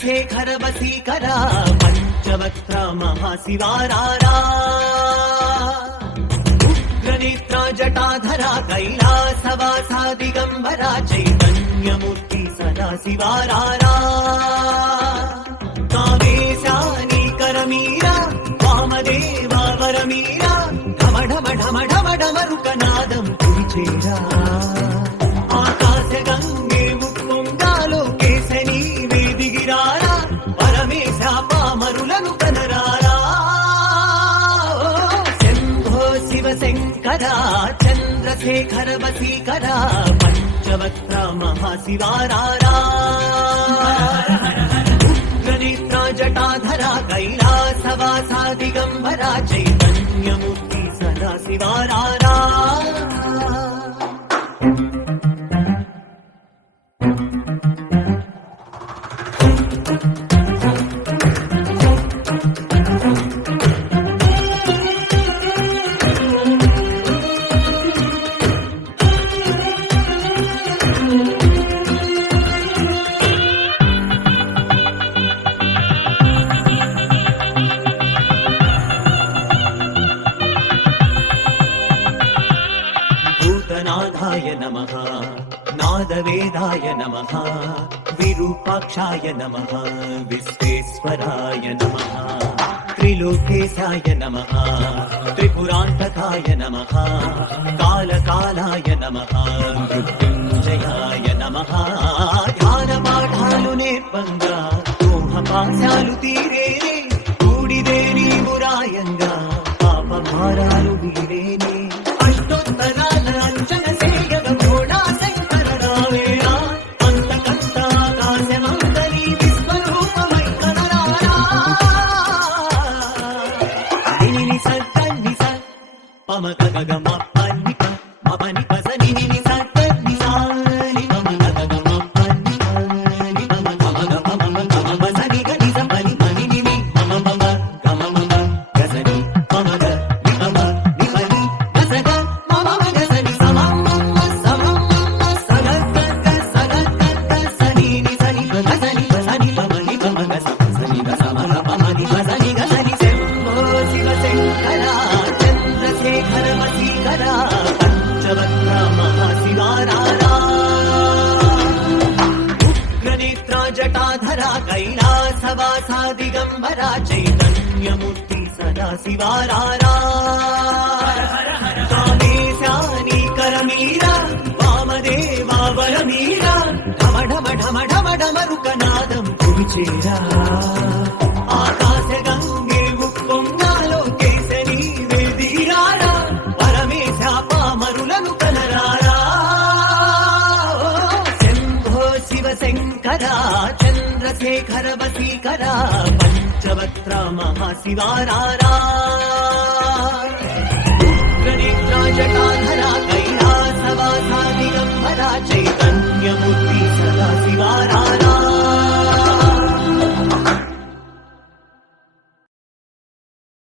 చంద్రశేఖర వసీకర పంచవక్త్ర మహాశివారారా ఉగ్రనేత్ర జటాధర కైలాసవాసా దిగంబర చైతన్యమూర్తి సదాశివారారా కామేశానీకరమీరా వామదేవా వరమీరా ఢమఢమఢమఢమఢమరుకనాదం కురిచేరా ఆకాశ గంగే ముక్కుంగాలోకేశ నీవే దిగిరారా పరమేశ పామరులను కనరారా శంభో శివ శంకర చంద్రశేఖర వసీకర పంచవక్త్ర మహాశివారారా ఉగ్రనేత్ర జటాధర కైలాసవాసా దిగంబర చైతన్యమూర్తి సదాశివారారా भूतनाथाय नमः नादवेदाय नमः विरूपाक्षाय नमः विश्वेश्वराय नमः त्रिलोकेशाय नमः त्रिपुरान्तकाय नमः कालकालाय नमः मृत्युञ्जयाय नमः ध्यानपाठालु नेर्पंगा तोहपाशालु तीरेने कूडिदे नीवु रायंगा पापभारालु వీరేనే అష్టోత్తరాల అంజన సేయగ భోళా శంకర రావేరా అంతకంత ఆకాశమంతని విశ్వరూపమై కనరారా నిని సత్తని స పమక గగమ పన్ని ప మపని పసని నిని సత్తని సాని పమక గగమ పన్ని పని పమక గమ గమ పసని గని సంపని పని నిని మమ మమ గమ మమ గసని పమక నిపమ నిపని గసగ మమ గసని సమమ సమమ సగగ సగగ సని ని సని గసని పసని పమని పమ గస సని గసమన పమని పసని గసని శంభో శివ శంకర చంద్రశేఖర వసీకర పంచవక్త్ర మహాశివారారా ఉగ్రనేత్ర జటాధర కైలాసవాసా దిగంబర చైతన్యమూర్తి సదాశివారారా కామేశానీకరమీరా వామదేవా వరమీరా ఢమఢమఢమఢమఢమరుకనాదం కురిచేరా ఆకాశ గంగే ఉప్పొంగాలోకేశ నీవే దిగిరారా పరమేశ పామరులను కనరారా శంభో శివ శంకర చంద్రశేఖర వసీకర పంచవక్త్ర మహాశివారారా